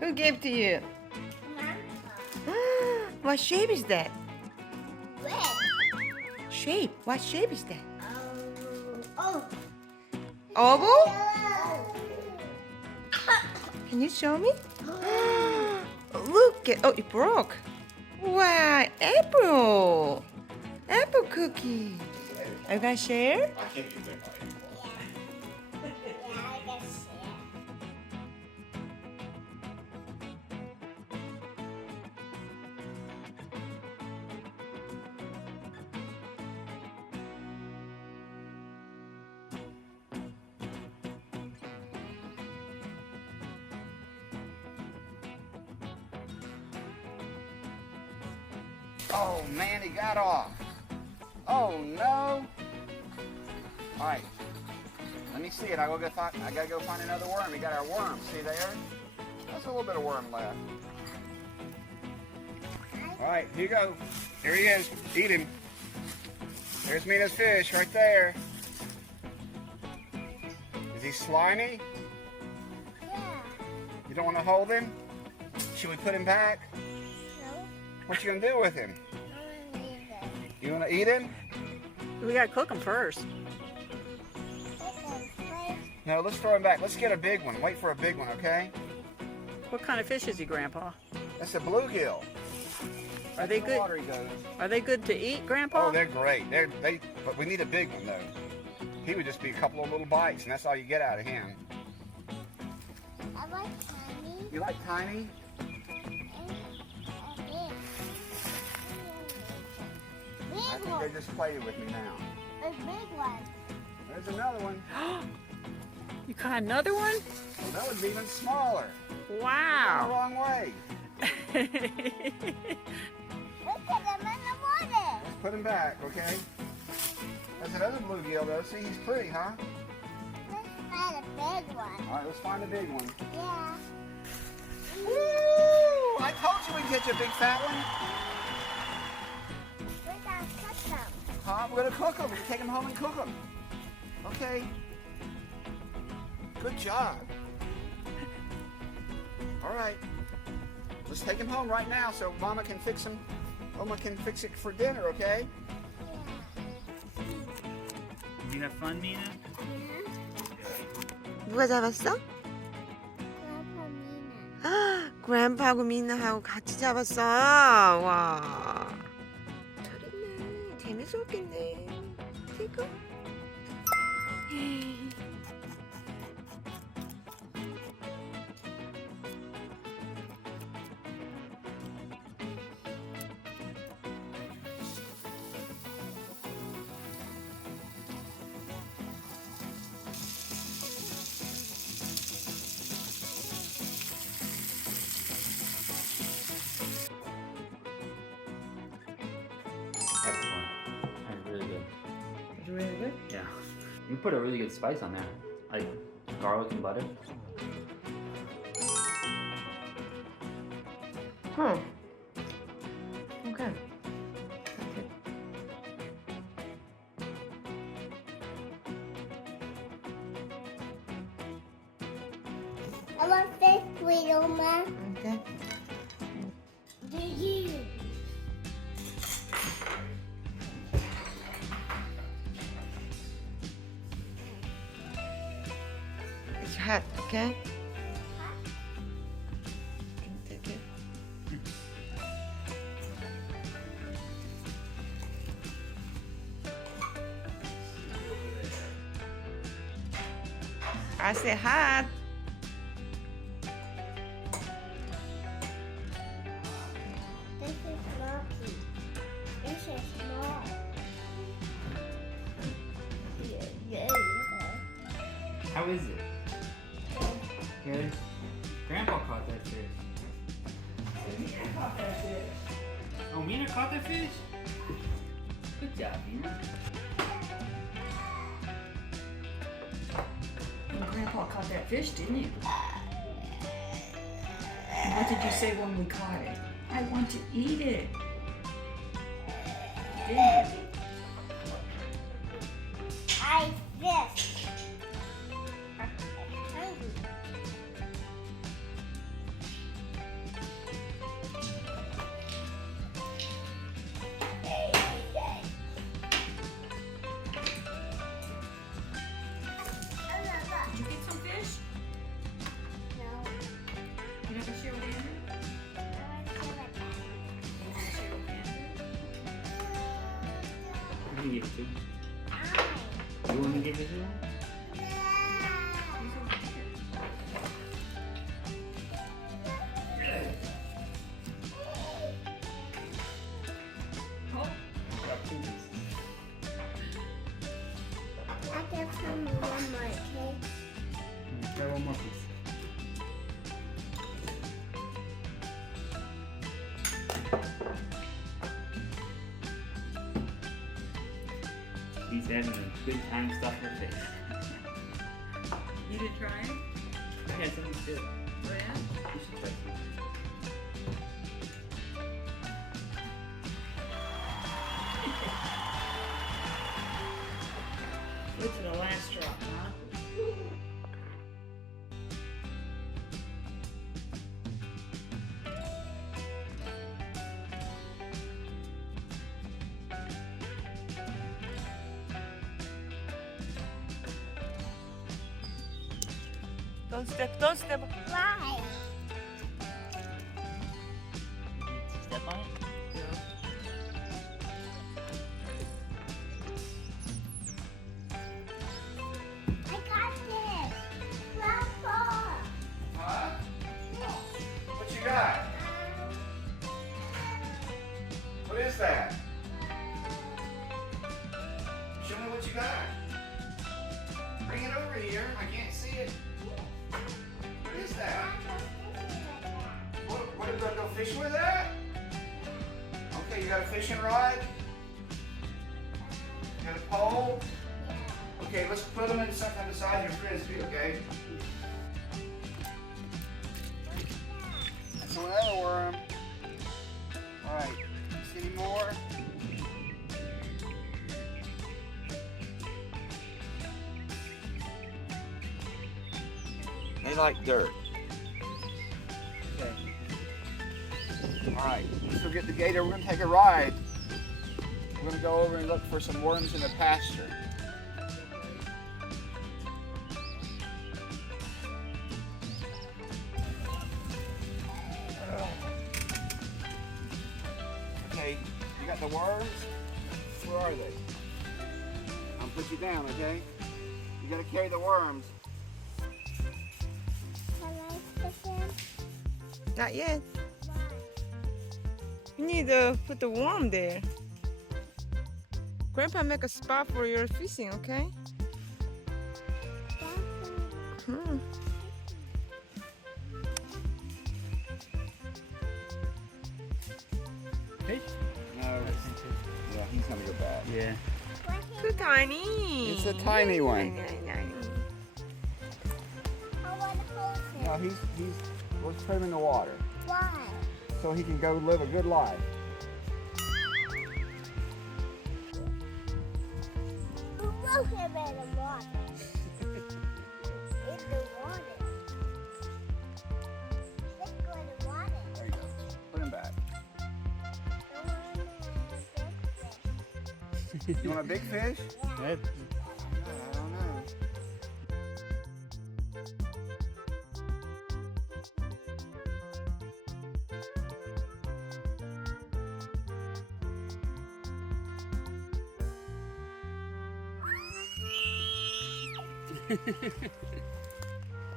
Who gave to you? What shape is that? Shape? What shape is that? Oval? Can you show me? Look at, oh, it broke. Wow, apple. Apple cookie. Are you gonna share? I can't use that. Oh man, he got off. Oh no. All right, let me see it. I gotta go find another worm. We got our worm. See there? That's a little bit of worm left. All right, here you go. Here he is. Eat him. There's Mina's fish right there. Is he slimy? Yeah. You don't want to hold him? Should we put him back? No. What you gonna do with him? I don't need it. You wanna eat him? We gotta cook them first. No, let's throw him back. Let's get a big one. Wait for a big one, okay? What kind of fish is he, Grandpa? That's a bluegill. Are they In the good? water he goes. Are they good to eat, Grandpa? Oh, they're great. But we need a big one though. He would just be a couple of little bites, and that's all you get out of him. I like tiny You like tiny? and big. I Big think one. they just played with me now. A big one. There's another one. You caught another one? Oh, that one's even smaller. Going the Wow. wrong way. Look at them in the water. Let's put him back, okay? That's another bluegill though. See, he's pretty, huh? Let's find a big one. All right, let's find a big one. Yeah. Woo! I told you we'd catch a big fat one. We're gonna cut them. Huh? We're gonna cook them. We're gonna take them home and cook them. Okay. Good job. All right. Let's take him home right now so Mama can fix him. Mama can fix it for dinner, okay? Did you have fun, Mina? 누가 잡았어? 그랜파하고 미나하고 같이 잡았어. 와. 잘했네. 재밌었겠네. 이거. That's fun. That's really good. It's really good. Yeah. You put a really good spice on there. Like garlic and butter. Huh. Okay. I want fish, sweet Oma. Okay. Do you? It's hot, okay? Can you take it? I said hot. This is lucky. This is small. Yeah. How is it? Good. Grandpa caught that fish. Mina caught that fish. Oh, Mina caught that fish? Good job, Mina. Grandpa caught that fish, didn't you? And what did you say when we caught it? I want to eat it. Didn't you? I fish. I'm hungry. can give it to him. You want to give it to him? Got two pieces. I can find one more cake. Got one more piece. He's having a good time stuffing her face. You did try it? I had something good. Oh, yeah? You should try some. What's the last drop, huh? Don't step, don't step. Why? Step on it? I got this. Grandpa. Huh? What you got? What is that? Show me what you got. Bring it over here. I can't see it. What is that? What are you gonna go fishing with that? Okay, you got a fishing rod? You got a pole? Okay, let's put them in something beside your frisbee, okay? That's another worm. Alright, see any more? They like dirt. Okay. Alright, let's go get the gator. We're going to take a ride. We're going to go over and look for some worms in the pasture. Okay, you got the worms? Where are they? I'll put you down, okay? You got to carry the worms. Can I fish him? Not yet. You need to put the worm there. Grandpa make a spot for your fishing, okay? Hmm. Fish? No, yeah, he's going to go back. Yeah. Too tiny. It's a tiny one. Tiny. I want to hold him. No, he's let's put him in the water Why? so he can go live a good life. Who wrote him in the water? In the water. Let's go in the water. There you go. Put him back. I want a big fish. You want a big fish? That, I don't know.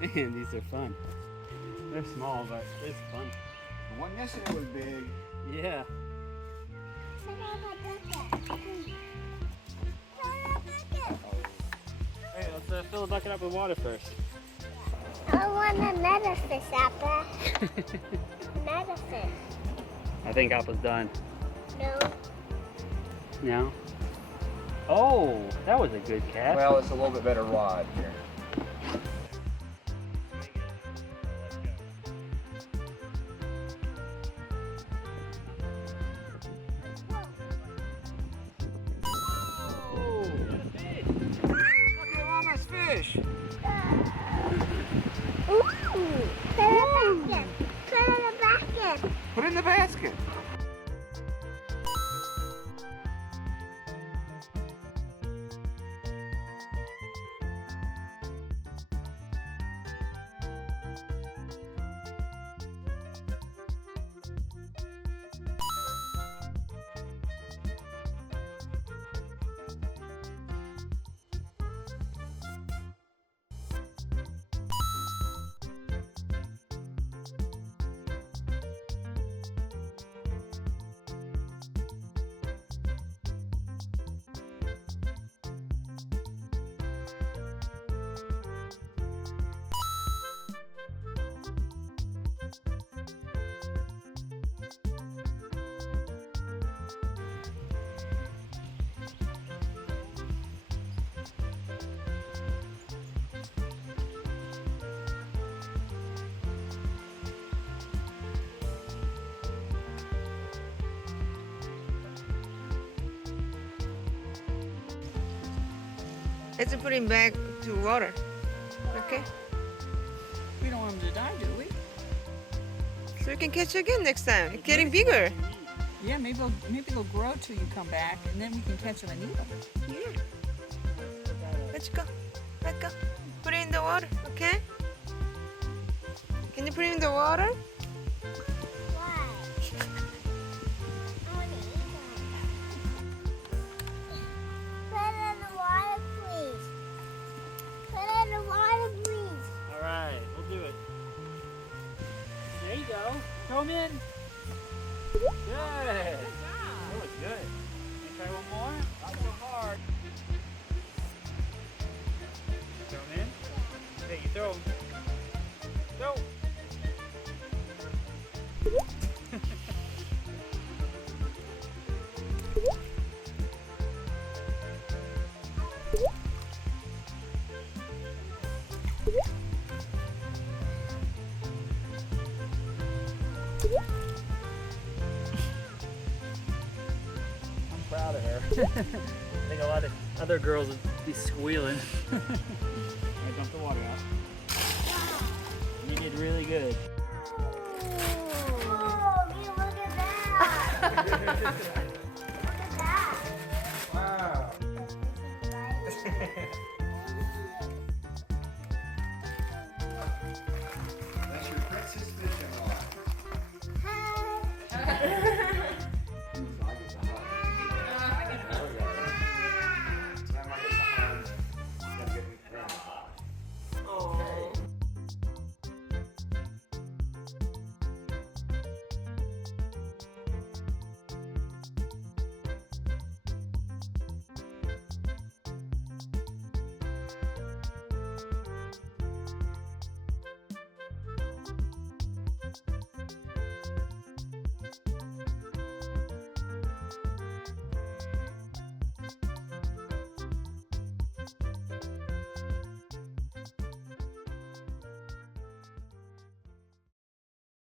man, these are fun. They're small, but it's fun. The one yesterday was big. Yeah. Hey, let's fill the bucket up with water first. I want another fish, Appa. Another fish. I think Appa's done. No. No? Oh, that was a good catch. Well, it's a little bit better rod here. Oh, Look at Mama's fish. Ooh. Put it in the basket. Put it in the basket. Put it in the basket. Let's put him back to water. Okay? We don't want him to die, do we? So we can catch again next time. It's getting bigger. Yeah, maybe they'll grow till you come back, and then we can catch them and eat them. Yeah. Let's go. Let's go. Put it in the water, okay? Can you put it in the water? Why? I want to eat them. Put it in the water, please. Put it in the water, please. All right, we'll do it. There you go. Throw him in. Good. That was good. Can you try one more? Not so hard. Throw him in. Okay, you throw him. Throw. I'm proud of her. I think a lot of other girls would be squealing. I dumped the water out. You did really good. Oh, look at that. Look at that. Wow. That's your princess fishing rod. Hi.